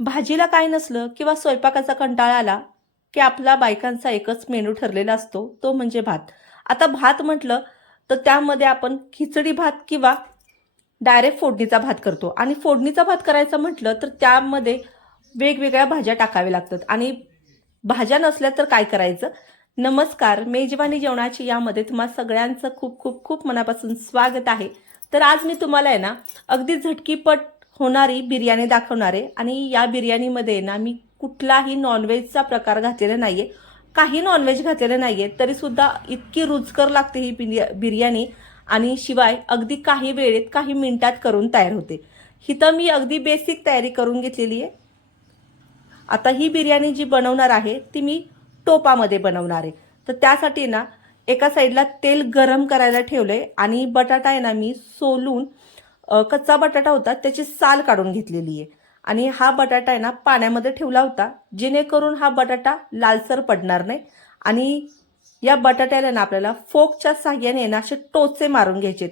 भाजीला काय नसलं किंवा स्वयंपाकाचा कंटाळा आला की आपला बायकांचा एकच मेनू ठरलेला असतो तो म्हणजे भात. आता भात म्हटलं तर त्यामध्ये आपण खिचडी भात किंवा डायरेक्ट फोडणीचा भात करतो. आणि फोडणीचा भात करायचा म्हटलं तर त्यामध्ये वेगवेगळ्या भाज्या टाकाव्या लागतात. आणि भाज्या नसल्या तर काय करायचं? नमस्कार मेजवानी जेवणाची यामध्ये तुम्हा सगळ्यांचं खूप खूप खूप मनापासून स्वागत आहे. तर आज मी तुम्हाला आहे ना अगदी झटकीपट होणारी बिर्याणी दाखवणार. आहे आणि या बिर्याणीमध्ये ना मी कुठलाही नॉनव्हेजचा प्रकार घातलेला नाही आहे काही नॉनव्हेज घातलेलं नाही आहे तरीसुद्धा इतकी रुचकर लागते ही बिर्या बिर्याणी. आणि शिवाय अगदी काही वेळेत काही मिनिटात करून तयार होते. हिथं मी अगदी बेसिक तयारी करून घेतलेली आहे. आता ही बिर्याणी जी बनवणार आहे ती मी टोपामध्ये बनवणार आहे. तर त्यासाठी ना एका साईडला तेल गरम करायला ठेवलंय. आणि बटाटा आहे ना मी सोलून कच्चा बटाटा होता त्याची साल काढून घेतलेली आहे. आणि हा बटाटा आहे ना पाण्यामध्ये ठेवला होता जेणेकरून हा बटाटा लालसर पडणार नाही. आणि या बटाट्याला ना आपल्याला फोकच्या साह्याने ना असे टोचे मारून घ्यायचे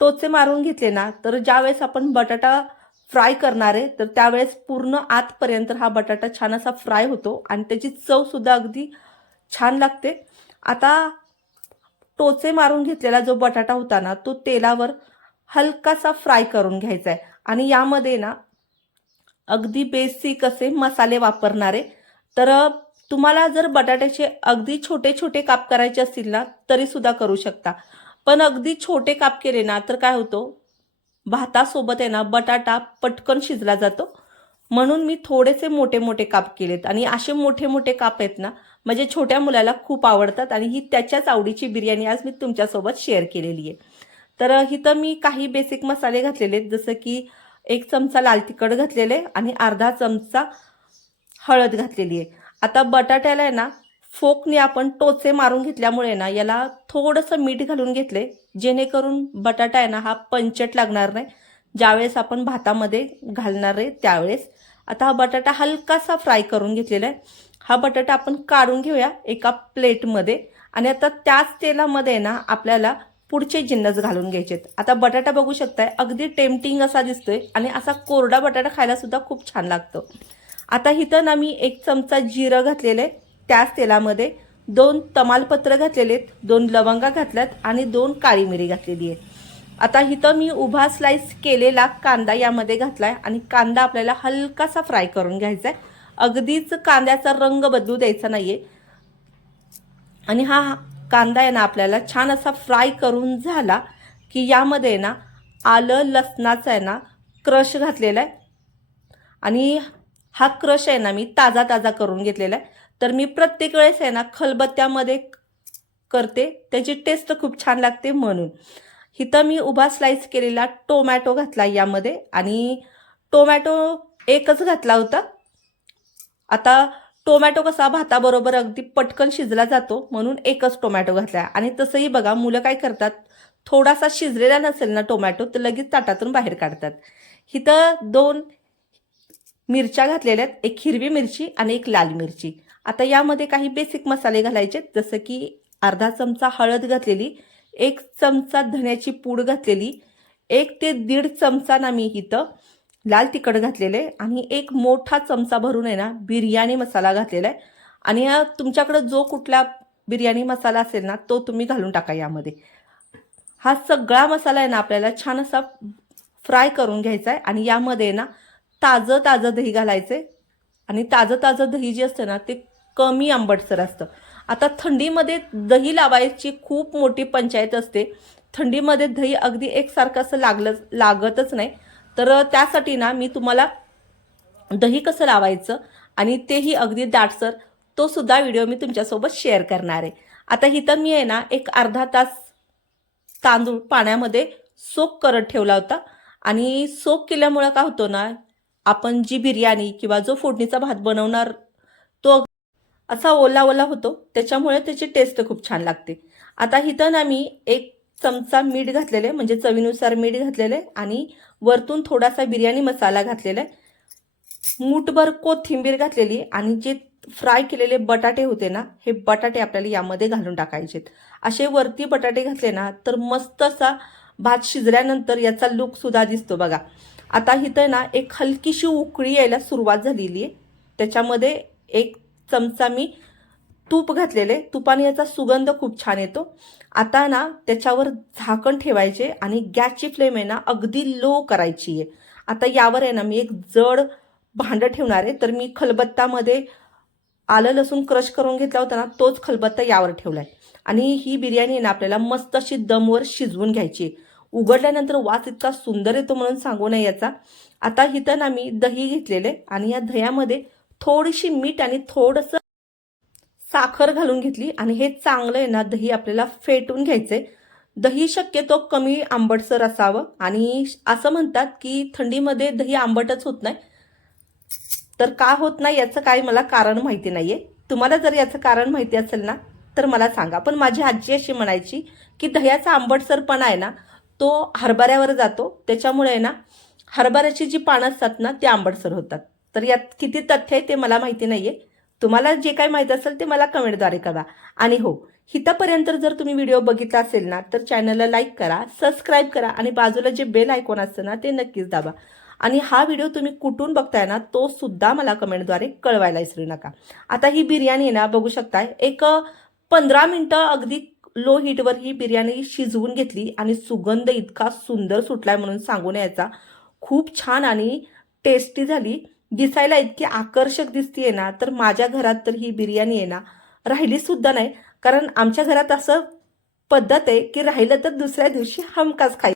टोचे मारून घेतले ना तर ज्यावेळेस आपण बटाटा फ्राय करणार आहे तर त्यावेळेस पूर्ण आतपर्यंत हा बटाटा छान असा फ्राय होतो आणि त्याची चवसुद्धा अगदी छान लागते. आता टोचे मारून घेतलेला जो बटाटा होता ना तो तेलावर हलकासा फ्राय करून घ्यायचा आहे आणि यामध्ये ना अगदी बेसिक असे मसाले वापरणारे. तर तुम्हाला जर बटाट्याचे अगदी छोटे छोटे काप करायचे असतील ना तरी सुद्धा करू शकता. पण अगदी छोटे काप केले ना तर काय होतो? भातासोबत आहे ना बटाटा पटकन शिजला जातो. म्हणून मी थोडेसे मोठे मोठे काप केलेत. आणि असे मोठे मोठे काप आहेत ना म्हणजे छोट्या मुलाला खूप आवडतात. आणि ही त्याच्याच आवडीची बिर्याणी आज मी तुमच्यासोबत शेअर केलेली आहे तर इथं मी काही बेसिक मसाले घातलेले आहेत. जसं की एक चमचा लाल तिखट घातलेले आणि अर्धा चमचा हळद घातलेली आहे. आता बटाट्याला आहे ना फोकने आपण टोचे मारून घेतल्यामुळे ना याला थोडंसं मीठ घालून घेतले जेणेकरून बटाटा आहे ना हा पंचट लागणार नाही. ज्यावेळेस आपण भातामध्ये घालणार आहे त्यावेळेस. आता हा बटाटा हलकासा फ्राय करून घेतलेला आहे. हा बटाटा आपण काढून घेऊया एका प्लेटमध्ये आणि आता त्याच तेलामध्ये ना आपल्याला पुढचे जिन्नस घालून घ्यायचेत. आता बटाटा बघू शकताय अगदी टेम्पटिंग असा दिसतोय आणि असा कोरडा बटाटा खायला सुद्धा खूप छान लागतो. आता इथं ना मी एक चमचा जिरं घातलेलं आहे त्याच तेलामध्ये दोन तमालपत्र घातलेले आहेत दोन लवंगा घातल्यात आणि दोन काळी मिरी घातलेली आहे. आता इथं मी उभा स्लाइस केलेला कांदा यामध्ये घातलाय आणि कांदा आपल्याला हलकासा फ्राय करून घ्यायचा आहे अगदीच कांद्याचा रंग बदलू द्यायचा नाहीये. आणि हा कांदा आहे ना आपल्याला छान असा फ्राय करून झाला की यामध्ये ना आलं लसणाचं आहे ना क्रश घातलेला आहे. आणि हा क्रश आहे ना मी ताजा ताजा करून घेतलेला आहे. तर मी प्रत्येक वेळेस आहे ना खलबत्त्यामध्ये करते त्याची टेस्ट खूप छान लागते म्हणून. इथं मी उभा स्लाइस केलेला टोमॅटो घातला यामध्ये आणि टोमॅटो एकच घातला होता. आता टोमॅटो कसा भाताबरोबर अगदी पटकन शिजला जातो म्हणून एकच टोमॅटो घातला. आणि तसंही बघा मुलं काय करतात? थोडासा शिजलेला नसेल ना टोमॅटो तर लगेच ताटातून बाहेर काढतात. इथं दोन मिरच्या घातलेल्या आहेत एक हिरवी मिरची आणि एक लाल मिरची. आता यामध्ये काही बेसिक मसाले घालायचे जसं की अर्धा चमचा हळद घातलेली एक चमचा धण्याची पूड घातलेली एक ते दीड चमचा ना मी इथं लाल तिखट घातलेलं आहे आणि एक मोठा चमचा भरून आहे ना बिर्याणी मसाला घातलेला आहे. आणि तुमच्याकडं जो कुठला बिर्याणी मसाला असेल ना तो तुम्ही घालून टाका यामध्ये. हा सगळा मसाला आहे ना आपल्याला छान असा फ्राय करून घ्यायचा आहे. आणि यामध्ये ना ताजं ताजं दही घालायचं आहे आणि ताजं ताजं दही जे असतं ना ते कमी आंबटसर असतं. आता थंडीमध्ये दही लावायची खूप मोठी पंचायत असते. थंडीमध्ये दही अगदी एकसारखं असं लागलं लागतच नाही. तर त्यासाठी ना मी तुम्हाला दही कसं लावायचं आणि तेही अगदी दाटसर तो सुद्धा व्हिडिओ मी तुमच्यासोबत शेअर करणार आहे. आता इथं मी आहे ना एक अर्धा तास तांदूळ पाण्यामध्ये सोक करत ठेवला होता. आणि सोक केल्यामुळं काय होतो ना आपण जी बिर्याणी किंवा जो फोडणीचा भात बनवणार तो असा ओला ओला होतो. त्याच्यामुळे त्याची टेस्ट खूप छान लागते. आता इथं ना मी एक चमचा मीठ घातलेले म्हणजे चवीनुसार मीठ घातलेले आणि वरतून थोडासा बिर्याणी मसाला घातलेला आहे. मूठभर कोथिंबीर घातलेली आणि जे फ्राय केलेले बटाटे होते ना हे बटाटे आपल्याला यामध्ये घालून टाकायचे असे वरती बटाटे घातले ना तर मस्त असा भात शिजल्यानंतर याचा लुकसुद्धा दिसतो बघा. आता इथं ना एक हलकीशी उकळी यायला सुरुवात झालेली आहे. त्याच्यामध्ये एक चमचा मी तूप घातलेले. तुपाने याचा सुगंध खूप छान येतो. आता ना त्याच्यावर झाकण ठेवायचे आणि गॅसची फ्लेम आहे ना अगदी लो करायची आहे. आता यावर आहे ना मी एक जड भांडं ठेवणार आहे. तर मी खलबत्तामध्ये आलं लसूण क्रश करून घेतला होता ना तोच खलबत्ता यावर ठेवला आहे आणि ही बिर्याणी आहे ना आपल्याला मस्त अशी दमवर शिजवून घ्यायची आहे. उघडल्यानंतर वास इतका सुंदर येतो म्हणून सांगू नये याचा. आता इथं ना मी दही घेतलेले आणि या दह्यामध्ये थोडीशी मीठ आणि थोडंसं साखर घालून घेतली आणि हे चांगलं आहे ना दही आपल्याला फेटून घ्यायचंय. दही शक्यतो कमी आंबटसर असावं आणि असं म्हणतात की थंडीमध्ये दही आंबटच होत नाही. तर का होत नाही याचं काय मला कारण माहिती नाहीये. तुम्हाला जर याचं कारण माहिती असेल ना तर मला सांगा. पण माझी आजी अशी म्हणायची की दह्याचा आंबटसरपणा आहे ना तो हरभऱ्यावर जातो. त्याच्यामुळे आहे ना हरभऱ्याची जी पानं असतात ना ते आंबटसर होतात. तर यात किती तथ्य आहे ते मला माहिती नाही आहे तुम्हाला जे काही माहीत असेल ते मला कमेंटद्वारे कळवा. आणि हो हितापर्यंत जर तुम्ही व्हिडिओ बघितला असेल ना तर चॅनलला लाईक करा सबस्क्राईब करा आणि बाजूला जे बेल आयकॉन असतं ना ते नक्कीच दाबा. आणि हा व्हिडिओ तुम्ही कुठून बघताय ना तो सुद्धा मला कमेंटद्वारे कळवायला विसरू नका. आता ही बिर्याणी आहे ना बघू शकताय एक पंधरा मिनटं अगदी लो हीटवर ही बिर्याणी शिजवून घेतली आणि सुगंध इतका सुंदर सुटलाय म्हणून सांगून यायचा. खूप छान आणि टेस्टी झाली. दिसायला इतकी आकर्षक दिसतीये ना तर माझ्या घरात तर ही बिर्याणी आहे ना राहिली सुद्धा नाही. कारण आमच्या घरात असं पद्धत आहे की राहिलं तर दुसऱ्या दिवशी हमखास खाय